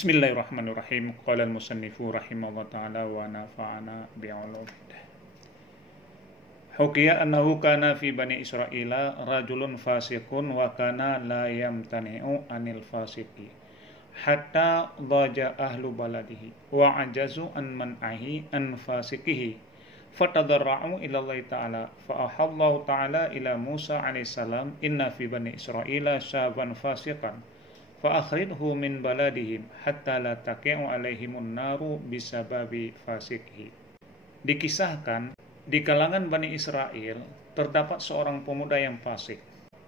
Bismillahirrahmanirrahim. Qala al-musannifu rahimahullah ta'ala wa nafa'ana bi'ulumihi. Hukiya annahu kana fi bani Israila rajulun fasiqun wa kana la yamtani'u anil fasiqi hatta dhaja ahlu baladihi wa ajazu an man'ahi an fasiqihi fatadarra'u ila Allah ta'ala fa ahallahu ta'ala ila Musa alaihi salam inna fi bani Israila syaban fasiqan fa akhridhu min baladihim hatta la taqi'u alaihimun naru bisababi fasiqihi. Dikisahkan di kalangan Bani Israel terdapat seorang pemuda yang fasik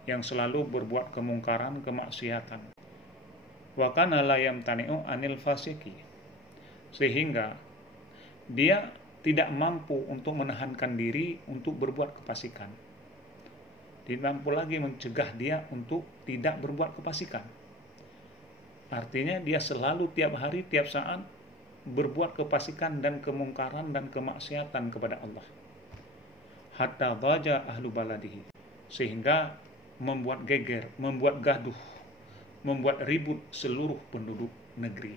yang selalu berbuat kemungkaran, kemaksiatan. Wa kana la yamtani'u anil fasiki, sehingga dia tidak mampu untuk menahankan diri untuk berbuat kefasikan. Tidak mampu lagi mencegah dia untuk tidak berbuat kefasikan. Artinya dia selalu tiap hari, tiap saat berbuat kefasikan dan kemungkaran dan kemaksiatan kepada Allah. Hatta dhaja ahlu baladihi, sehingga membuat geger, membuat gaduh, membuat ribut seluruh penduduk negeri.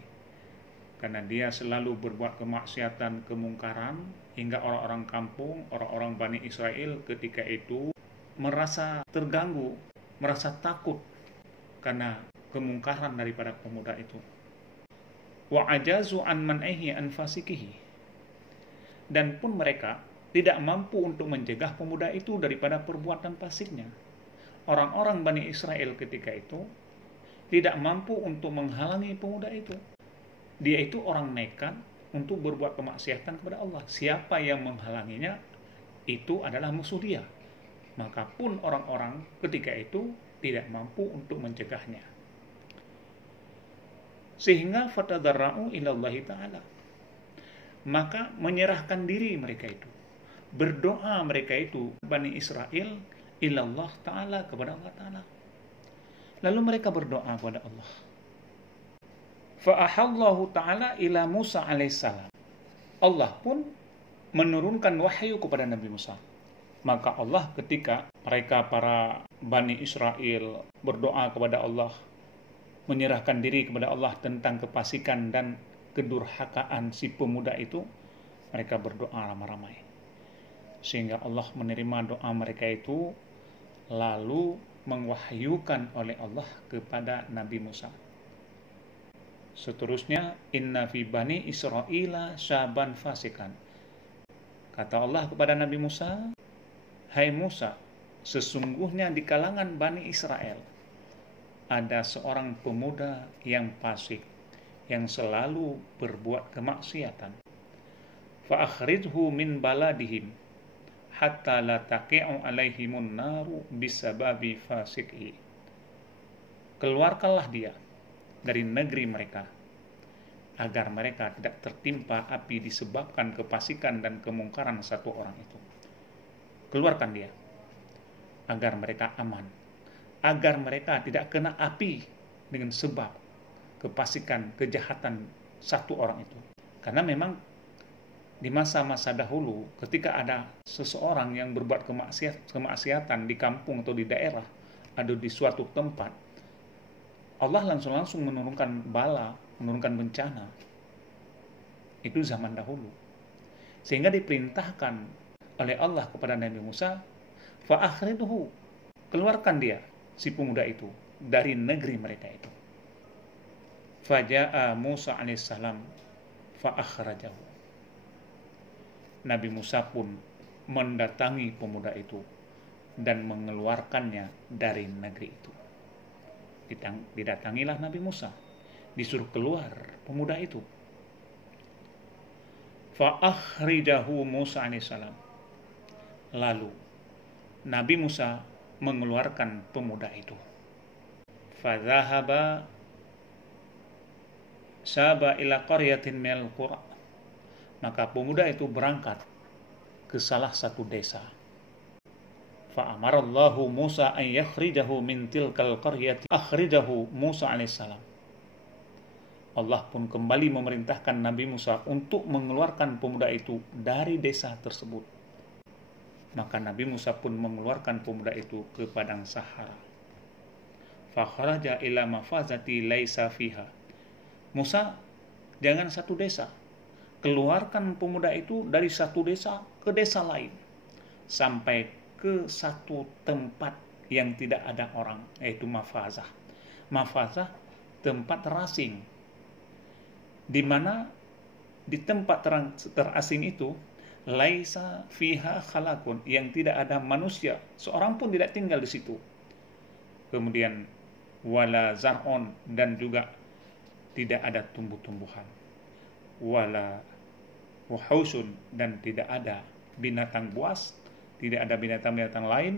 Karena dia selalu berbuat kemaksiatan, kemungkaran, hingga orang-orang kampung, orang-orang Bani Israel ketika itu merasa terganggu, merasa takut karena kemungkaran daripada pemuda itu. Wa ajazu an man'ihi an fasikihi, dan pun mereka tidak mampu untuk mencegah pemuda itu daripada perbuatan fasiknya. Orang-orang Bani Israel ketika itu tidak mampu untuk menghalangi pemuda itu. Dia itu orang nekat untuk berbuat kemaksiatan kepada Allah. Siapa yang menghalanginya itu adalah musuh dia. Maka pun orang-orang ketika itu tidak mampu untuk mencegahnya. Sehingga fatadarra'u ilallahi ta'ala, maka menyerahkan diri mereka itu, berdoa mereka itu, Bani Israel, ilallah ta'ala, kepada Allah ta'ala. Lalu mereka berdoa kepada Allah. Fa'ahallahu ta'ala ila Musa alaihissalam, Allah pun menurunkan wahyu kepada Nabi Musa. Maka Allah ketika mereka para Bani Israel berdoa kepada Allah, menyerahkan diri kepada Allah tentang kefasikan dan kedurhakaan si pemuda itu, mereka berdoa ramai-ramai. Sehingga Allah menerima doa mereka itu, lalu mengwahyukan oleh Allah kepada Nabi Musa. Seterusnya, inna fi bani Israila syaban fasikan. Kata Allah kepada Nabi Musa, hai Musa, sesungguhnya di kalangan Bani Israel ada seorang pemuda yang fasik, yang selalu berbuat kemaksiatan. Fa akhridhu min baladihim hatta la taqi'u alaihimun naru bisababi fasiqi. Keluarkanlah dia dari negeri mereka, agar mereka tidak tertimpa api disebabkan kefasikan dan kemungkaran satu orang itu. Keluarkan dia agar mereka aman, agar mereka tidak kena api dengan sebab kefasikan, kejahatan satu orang itu. Karena memang di masa-masa dahulu ketika ada seseorang yang berbuat kemaksiatan di kampung atau di daerah atau di suatu tempat, Allah langsung menurunkan bala, menurunkan bencana. Itu zaman dahulu. Sehingga diperintahkan oleh Allah kepada Nabi Musa, fa akhridhu, keluarkan dia, si pemuda itu, dari negeri mereka itu. Faja'a Musa alaihissalam fa akhrajahu. Nabi Musa pun mendatangi pemuda itu dan mengeluarkannya dari negeri itu. Didatangilah Nabi Musa, disuruh keluar pemuda itu. Fa akhrajahu Musa alaihissalam. Lalu Nabi Musa mengeluarkan pemuda itu. Fadhahaba saba ila qaryatin minal qura. Maka pemuda itu berangkat ke salah satu desa. Fa amarallahu Musa an yakhrijahu min tilkal qaryati. Akhrijahu Musa alaihissalam. Allah pun kembali memerintahkan Nabi Musa untuk mengeluarkan pemuda itu dari desa tersebut. Maka Nabi Musa pun mengeluarkan pemuda itu ke padang Sahara. Fa kharaja ila mafazati laisa fiha. Musa, jangan satu desa. Keluarkan pemuda itu dari satu desa ke desa lain. Sampai ke satu tempat yang tidak ada orang, yaitu mafazah. Mafazah, tempat terasing. Di mana di tempat terasing itu, laisa fiha khalaqun, yang tidak ada manusia, seorang pun tidak tinggal di situ. Kemudian wala zar'un, dan juga tidak ada tumbuh-tumbuhan. Wala wuhusun, dan tidak ada binatang buas, tidak ada binatang-binatang lain.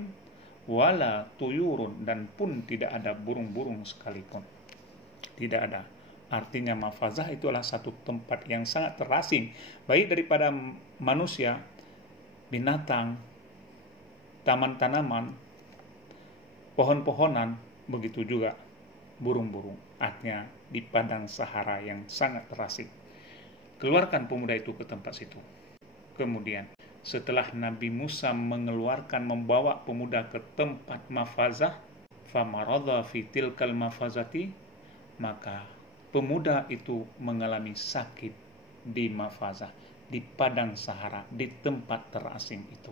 Wala tuyurun, dan pun tidak ada burung-burung sekalipun. Tidak ada. Artinya mafazah itu adalah satu tempat yang sangat terasing, baik daripada manusia, binatang, taman-tanaman, pohon-pohonan, begitu juga burung-burung. Artinya di padang Sahara yang sangat terasing. Keluarkan pemuda itu ke tempat situ. Kemudian setelah Nabi Musa membawa pemuda ke tempat mafazah, famaradha fi tilkal mafazati, maka pemuda itu mengalami sakit di mafazah, di padang Sahara, di tempat terasing itu.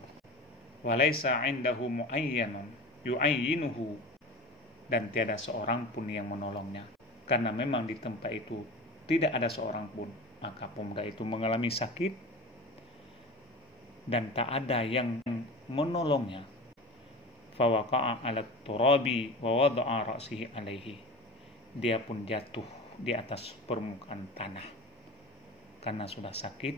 Walaysa 'indahu mu'ayyanun yu'ayyinuhu, dan tiada seorang pun yang menolongnya. Karena memang di tempat itu tidak ada seorang pun, maka pemuda itu mengalami sakit dan tak ada yang menolongnya. Fawaqa'a 'ala turabi wa wada'a ra'sihi 'alaihi, dia pun jatuh di atas permukaan tanah. Karena sudah sakit,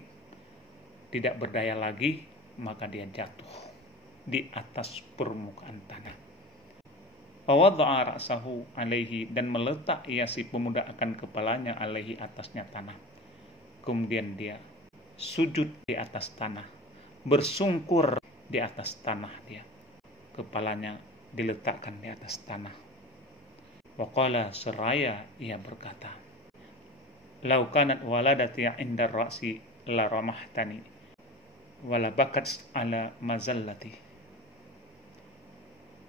tidak berdaya lagi, maka dia jatuh di atas permukaan tanah. Fawada'a ra'sahu 'alaihi, dan meletak ia si pemuda akan kepalanya, 'alaihi, atasnya tanah. Kemudian dia sujud di atas tanah, bersungkur di atas tanah dia. Kepalanya diletakkan di atas tanah. Waqala, seraya ia berkata, "Lau kanat waladati 'inda ra'si la ramahtani wala bakat ala mazallati."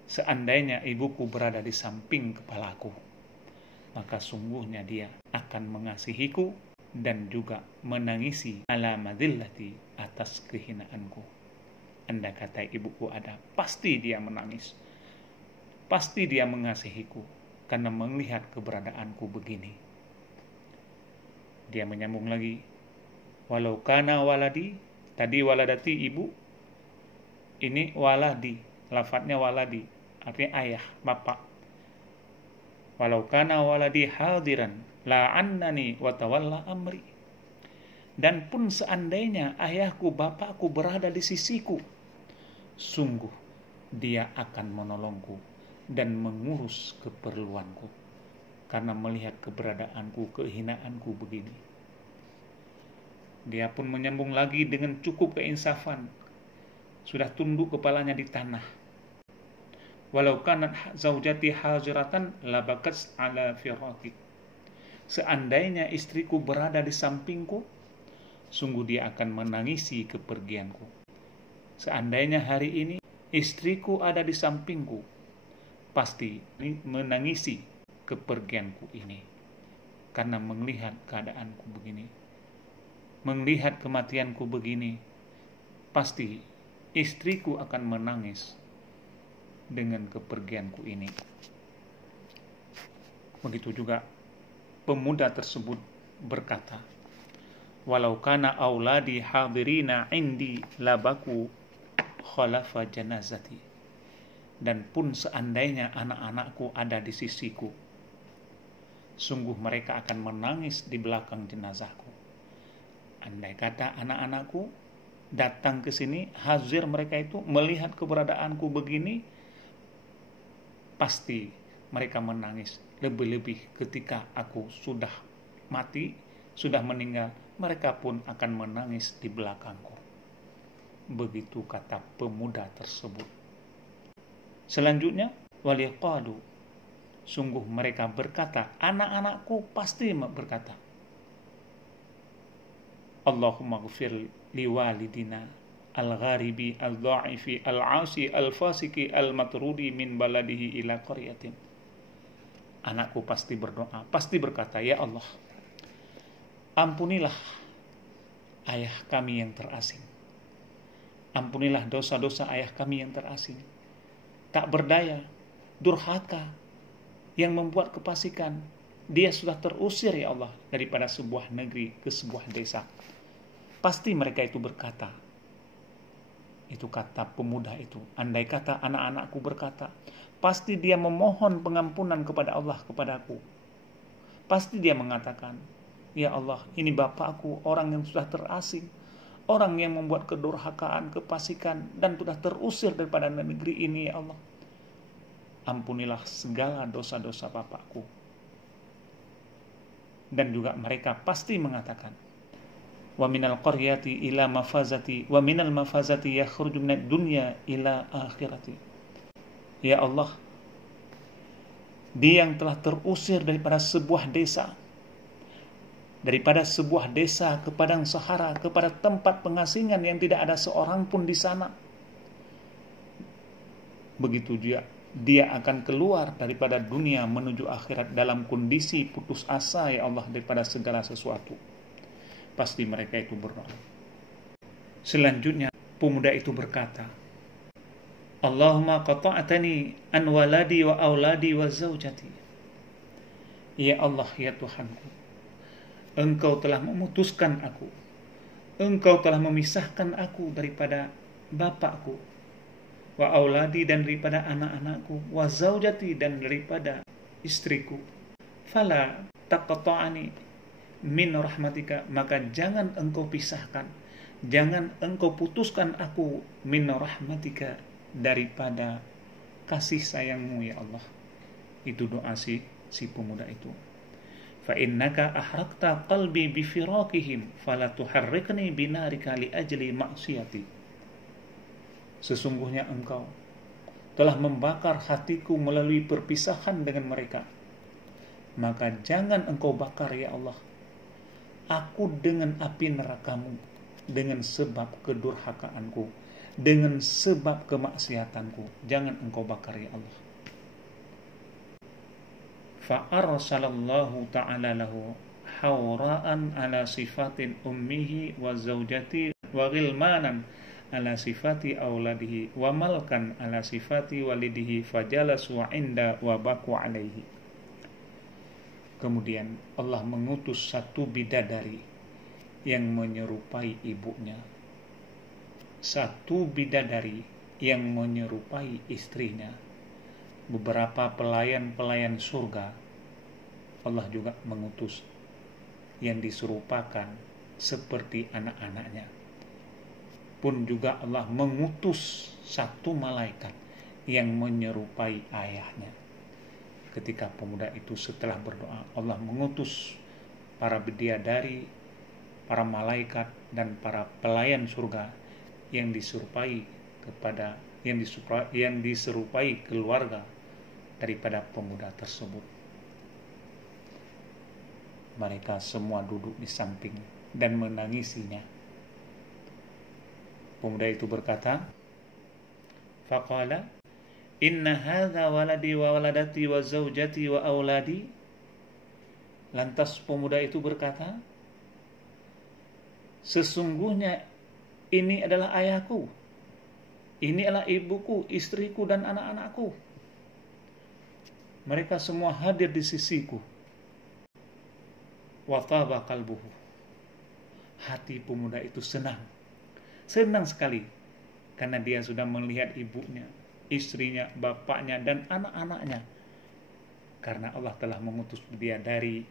Seandainya ibuku berada di samping kepalaku, maka sungguhnya dia akan mengasihiku dan juga menangisi ala madillati, atas kehinaanku. Andai kata ibuku ada, pasti dia menangis, pasti dia mengasihiku karena melihat keberadaanku begini. Dia menyambung lagi, walau kana waladi, tadi waladati ibu, ini waladi, lafadznya waladi, artinya ayah, bapak. Walau kana waladi hadiran la'annani wa tawalla amri, dan pun seandainya ayahku, bapakku berada di sisiku, sungguh dia akan menolongku dan mengurus keperluanku, karena melihat keberadaanku, kehinaanku begini. Dia pun menyambung lagi dengan cukup keinsafan, sudah tunduk kepalanya di tanah. Walau kanat zaujati haziratan labakat ala firaqi, seandainya istriku berada di sampingku, sungguh dia akan menangisi kepergianku. Seandainya hari ini istriku ada di sampingku, pasti menangisi kepergianku ini. Karena melihat keadaanku begini, melihat kematianku begini, pasti istriku akan menangis dengan kepergianku ini. Begitu juga pemuda tersebut berkata, walau kana auladi hadirina indi labaku khalafa janazati, dan pun seandainya anak-anakku ada di sisiku, sungguh mereka akan menangis di belakang jenazahku. Andai kata anak-anakku datang ke sini, hazir mereka itu melihat keberadaanku begini, pasti mereka menangis. Lebih-lebih ketika aku sudah mati, sudah meninggal, mereka pun akan menangis di belakangku. Begitu kata pemuda tersebut. Selanjutnya, waliqadu, sungguh mereka berkata, anak-anakku pasti berkata, Allahumma ghfir liwalidina al-gharibi al-dha'ifi al-'asi al-fasiki al-matrudi min baladihi ila qaryatin. Anakku pasti berdoa, pasti berkata, ya Allah, ampunilah ayah kami yang terasing. Ampunilah dosa-dosa ayah kami yang terasing. Tak berdaya, durhaka, yang membuat kefasikan. Dia sudah terusir ya Allah daripada sebuah negeri ke sebuah desa. Pasti mereka itu berkata, itu kata pemuda itu, andai kata anak-anakku berkata, pasti dia memohon pengampunan kepada Allah kepadaku. Pasti dia mengatakan, ya Allah, ini bapakku, orang yang sudah terasing, orang yang membuat kedurhakaan, kefasikan, dan sudah terusir daripada negeri ini ya Allah. Ampunilah segala dosa-dosa bapakku. Dan juga mereka pasti mengatakan, wa minal qaryati ila mafazati wa minal mafazati yakhruju minad dunya ila akhirati. Ya Allah, dia yang telah terusir daripada sebuah desa, ke padang sahara, kepada tempat pengasingan yang tidak ada seorang pun di sana. Begitu dia akan keluar daripada dunia menuju akhirat dalam kondisi putus asa ya Allah daripada segala sesuatu. Pasti mereka itu berdoa. Selanjutnya pemuda itu berkata, Allahumma qata'tani an waladi wa auladi wa zaujati. Ya Allah, ya Tuhanku, Engkau telah memutuskan aku. Engkau telah memisahkan aku daripada bapakku, wa auladi, dan daripada anak-anakku, wa zaujati, dan daripada istriku. Fala taqta'ani min rahmatika, maka jangan engkau pisahkan, jangan engkau putuskan aku min rahmatika, daripada kasih sayangmu ya Allah. Itu doa si pemuda itu. Fa innaka ahrakta qalbi bi firaqihim fala tuharrikni binarika li ajli ma'siyati. Sesungguhnya engkau telah membakar hatiku melalui perpisahan dengan mereka, maka jangan engkau bakar ya Allah aku dengan api nerakamu, dengan sebab kedurhakaanku, dengan sebab kemaksiatanku. Jangan engkau bakar ya Allah. Fa'arsalallahu ta'ala lahu hawra'an ala sifatin ummihi wa zawjati wa ghilmanan ala sifati auladihi wa malkan ala sifati walidihi fajalasu inda wa baku alaihi. Kemudian Allah mengutus satu bidadari yang menyerupai ibunya, satu bidadari yang menyerupai istrinya, beberapa pelayan-pelayan surga. Allah juga mengutus yang diserupakan seperti anak-anaknya. Pun juga Allah mengutus satu malaikat yang menyerupai ayahnya. Ketika pemuda itu setelah berdoa, Allah mengutus para bidadari, para malaikat, dan para pelayan surga yang diserupai keluarga daripada pemuda tersebut. Mereka semua duduk di samping dan menangisinya. Pemuda itu berkata, faqala inna hadza waladi wa waladati wa zaujati wa auladi. Lantas pemuda itu berkata, sesungguhnya ini adalah ayahku, ini adalah ibuku, istriku, dan anak-anakku. Mereka semua hadir di sisiku. Wa taba qalbuhu. Hati pemuda itu senang sekali, karena dia sudah melihat ibunya, istrinya, bapaknya, dan anak-anaknya. Karena Allah telah mengutus bidadari,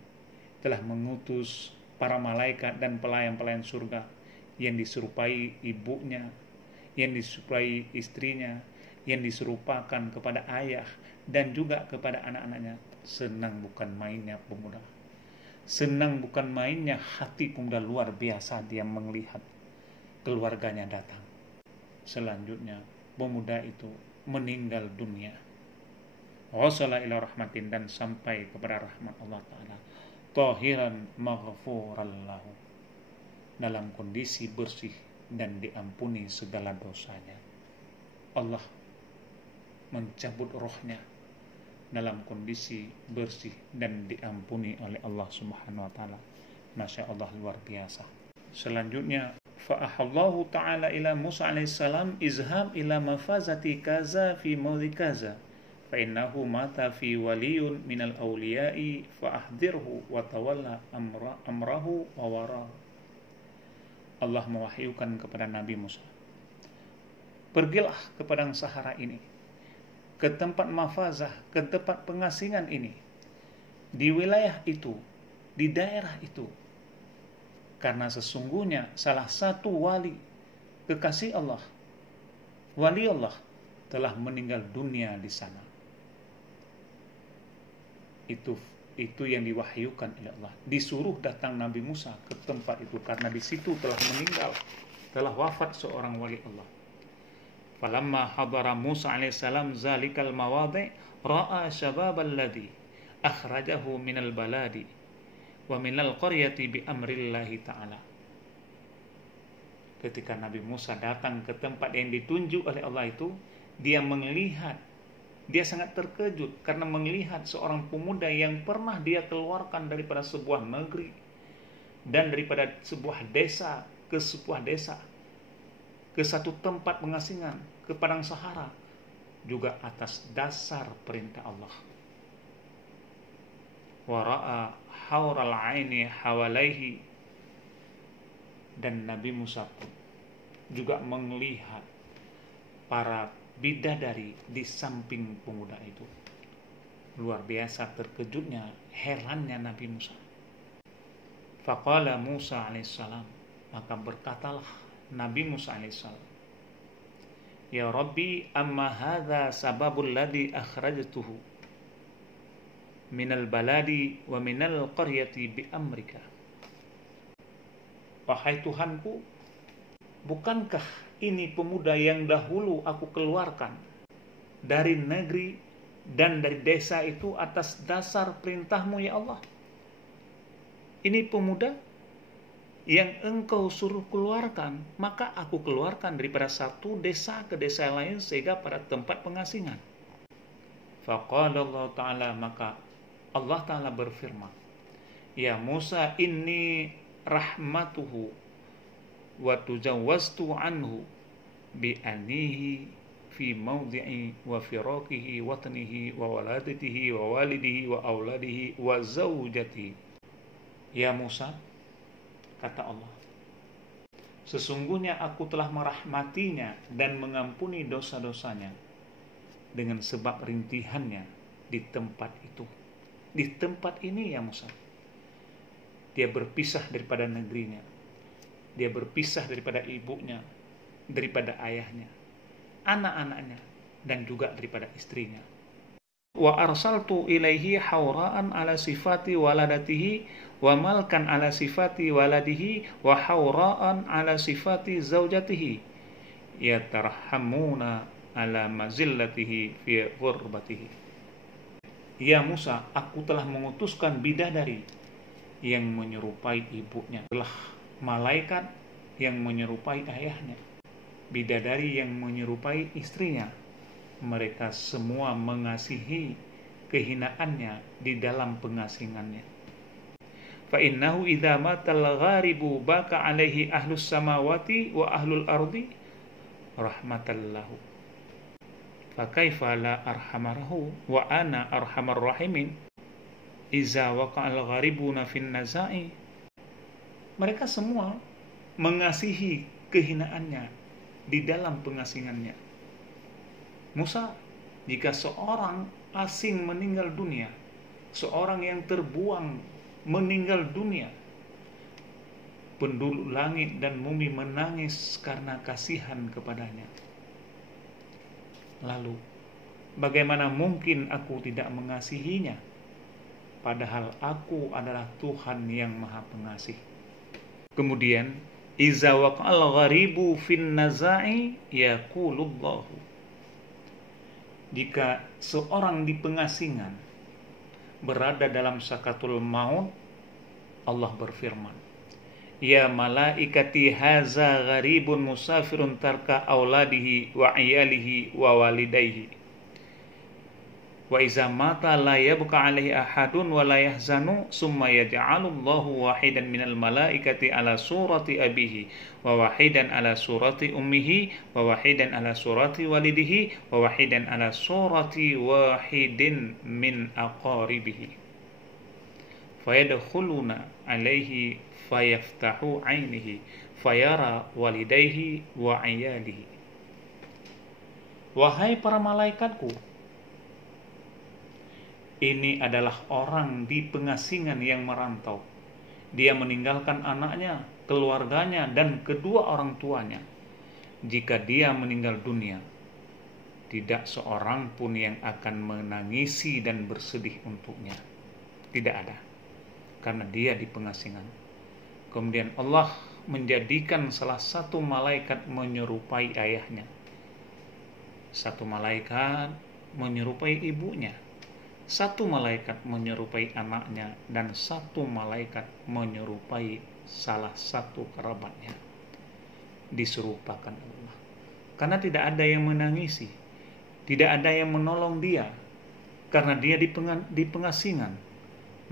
telah mengutus para malaikat dan pelayan-pelayan surga yang diserupai ibunya, yang diserupai istrinya, yang diserupakan kepada ayah dan juga kepada anak-anaknya. Senang bukan mainnya pemuda. Senang bukan mainnya hati pemuda, luar biasa dia melihat keluarganya datang. Selanjutnya pemuda itu meninggal dunia. Wasala ila rahmatin, dan sampai kepada rahmat Allah Ta'ala. Tahiran maghfuran lahu, dalam kondisi bersih dan diampuni segala dosanya. Allah mencabut rohnya dalam kondisi bersih dan diampuni oleh Allah Subhanahu wa Ta'ala. Masya Allah, luar biasa. Selanjutnya, fa'ahallahu ta'ala ila Musa alaihissalam izhab ila mafazati kaza fi mawdi kaza fa'innahu mata fi waliyun minal awliyai fa'ahdirhu wa tawalla amrahu wa wara. Allah mewahyukan kepada Nabi Musa, pergilah ke padang Sahara ini, ke tempat mafazah, ke tempat pengasingan ini, di wilayah itu, di daerah itu, karena sesungguhnya salah satu wali kekasih Allah, wali Allah, telah meninggal dunia di sana. Itu yang diwahyukan oleh Allah. Disuruh datang Nabi Musa ke tempat itu karena di situ telah meninggal, telah wafat seorang wali Allah. Falamma hadara Musa alaihissalam zalikal mawadi' ra'a syabab alladhi akhrajahu minal baladi wa minal qaryati bi amrillahi ta'ala. Ketika Nabi Musa datang ke tempat yang ditunjuk oleh Allah itu, dia sangat terkejut karena melihat seorang pemuda yang pernah dia keluarkan daripada sebuah negeri dan daripada sebuah desa ke sebuah desa, ke satu tempat pengasingan, ke padang Sahara, juga atas dasar perintah Allah. Wara'a haural aini hawalaihi, dan Nabi Musa pun juga melihat para bidadari di samping pemuda itu. Luar biasa terkejutnya, herannya Nabi Musa. Faqala Musa alaihissalam, maka berkatalah Nabi Musa alaihissalam, ya Rabbi, amma hadha sababul ladhi akhrajtuhu minal baladi wa minal qaryati bi amrika. Wahai Tuhanku, bukankah ini pemuda yang dahulu aku keluarkan dari negeri dan dari desa itu atas dasar perintahmu ya Allah? Ini pemuda yang engkau suruh keluarkan, maka aku keluarkan daripada satu desa ke desa lain sehingga pada tempat pengasingan. Faqala Allah Ta'ala, maka Allah Ta'ala berfirman, ya Musa, inni rahmatuhu wa tujawwaztu anhu bi anihi fi mawdi'i wa firaqihi watnihi wa waladatihi wa walidihi wa auladihi wa zawjati. Ya Musa, kata Allah, sesungguhnya aku telah merahmatinya dan mengampuni dosa-dosanya dengan sebab rintihannya di tempat itu. Di tempat ini ya Musa, dia berpisah daripada negerinya, dia berpisah daripada ibunya, daripada ayahnya, anak-anaknya, dan juga daripada istrinya. Wa arsaltu ilaihi hauraan ala sifati waladatihi wa malkan ala sifati waladihi wa hauraan ala sifati zaujatihi yatarhamuna ala mazillatihi fi ghurbatihi. Ya Musa, aku telah mengutuskan bidadari yang menyerupai ibunya, telah malaikat yang menyerupai ayahnya, bidadari yang menyerupai istrinya. Mereka semua mengasihi kehinaannya di dalam pengasingannya. Fa innahu idza matal gharibu baka alaihi ahlus samawati wa ahlul ardi rahmatallahu. Fa kaifa la arhamarahu wa ana arhamar rahimin iza waqa'al gharibuna fin naza'i. Mereka semua mengasihi kehinaannya di dalam pengasingannya. Musa, jika seorang asing meninggal dunia, seorang yang terbuang meninggal dunia, penduduk langit dan bumi menangis karena kasihan kepadanya. Lalu, bagaimana mungkin aku tidak mengasihinya? Padahal aku adalah Tuhan yang Maha Pengasih. Kemudian, iza waqa'al gharibu fin naza'i yaqulullahu. Jika seorang di pengasingan berada dalam sakatul maut, Allah berfirman, ya malaikati haza gharibun musafirun tarka auladihi wa iyalihi wa walidayhi. Wa iza mata la yabqa alaihi ahadun wa la yahzanu summa yaj'alullahu wahidan minal malaikati ala surati abihi wa wahidan ala surati ummihi wa wahidan ala surati walidihi wa wahidan ala surati wahidin min aqaribihi fayadkhuluna alaihi fayaftahu ainihi fayara walidayhi wa ayalihi. Wahai para malaikatku, ini adalah orang di pengasingan yang merantau. Dia meninggalkan anaknya, keluarganya, dan kedua orang tuanya. Jika dia meninggal dunia, tidak seorang pun yang akan menangisi dan bersedih untuknya. Tidak ada. Karena dia di pengasingan. Kemudian Allah menjadikan salah satu malaikat menyerupai ayahnya. Satu malaikat menyerupai ibunya. Satu malaikat menyerupai anaknya dan satu malaikat menyerupai salah satu kerabatnya. Diserupakan Allah. Karena tidak ada yang menangisi, tidak ada yang menolong dia, karena dia di pengasingan.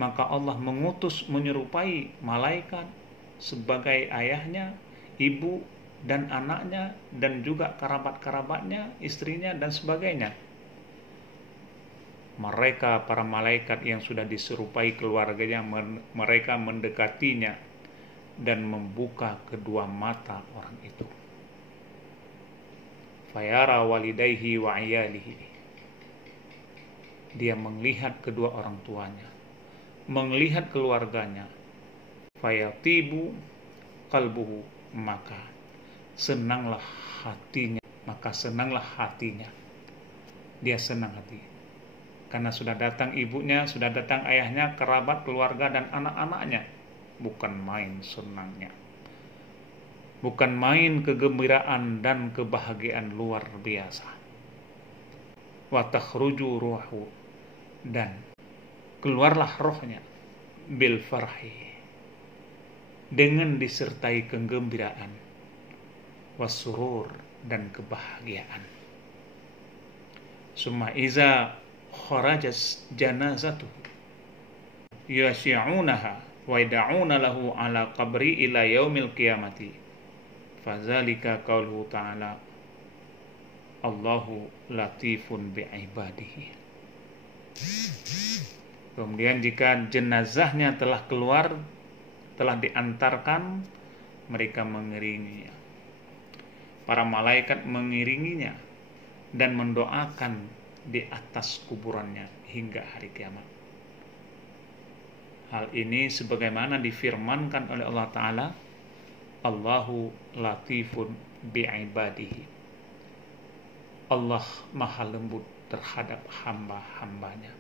Maka Allah mengutus menyerupai malaikat sebagai ayahnya, ibu dan anaknya, dan juga kerabat-kerabatnya, istrinya dan sebagainya. Mereka para malaikat yang sudah diserupai keluarganya, mereka mendekatinya dan membuka kedua mata orang itu. Fayara walidayhi wa ayalihi. Dia melihat kedua orang tuanya, melihat keluarganya. Fayatibu qalbuhu, maka senanglah hatinya. Dia senang hati. Karena sudah datang ibunya, sudah datang ayahnya, kerabat, keluarga, dan anak-anaknya. Bukan main senangnya. Bukan main kegembiraan dan kebahagiaan luar biasa. Wa takhruju ruhu, dan keluarlah rohnya bil farhi, dengan disertai kegembiraan, wasurur, dan kebahagiaan. Summa iza kharajas janazatu yasyi'unaha wa yad'una lahu ala qabri ila yaumil qiyamati fadzalika qauluhu ta'ala Allahu latifun bi'ibadihi. Kemudian jika jenazahnya telah keluar, telah diantarkan, mereka mengiringinya. Para malaikat mengiringinya dan mendoakan di atas kuburannya hingga hari kiamat. Hal ini sebagaimana difirmankan oleh Allah Ta'ala, Allahu latifun bi'ibadihi. Allah maha lembut terhadap hamba-hambanya.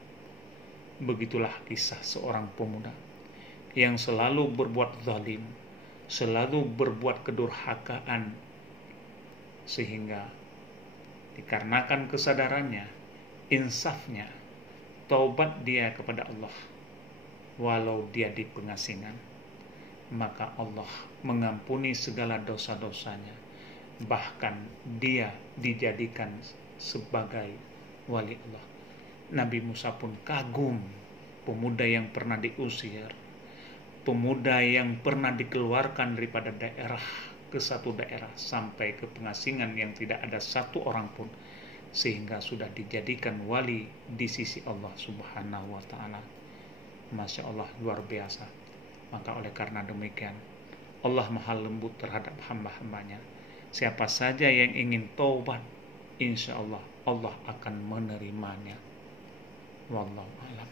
Begitulah kisah seorang pemuda yang selalu berbuat zalim, selalu berbuat kedurhakaan, sehingga dikarenakan kesadarannya, insafnya, taubat dia kepada Allah, walau dia di pengasingan, maka Allah mengampuni segala dosa-dosanya. Bahkan dia dijadikan sebagai wali Allah. Nabi Musa pun kagum, pemuda yang pernah diusir, pemuda yang pernah dikeluarkan daripada daerah ke satu daerah sampai ke pengasingan yang tidak ada satu orang pun, sehingga sudah dijadikan wali di sisi Allah Subhanahu wa ta'ala. Masya Allah, luar biasa. Maka oleh karena demikian, Allah maha lembut terhadap hamba-hambanya. Siapa saja yang ingin taubat, insya Allah Allah akan menerimanya. Wallahu a'lam.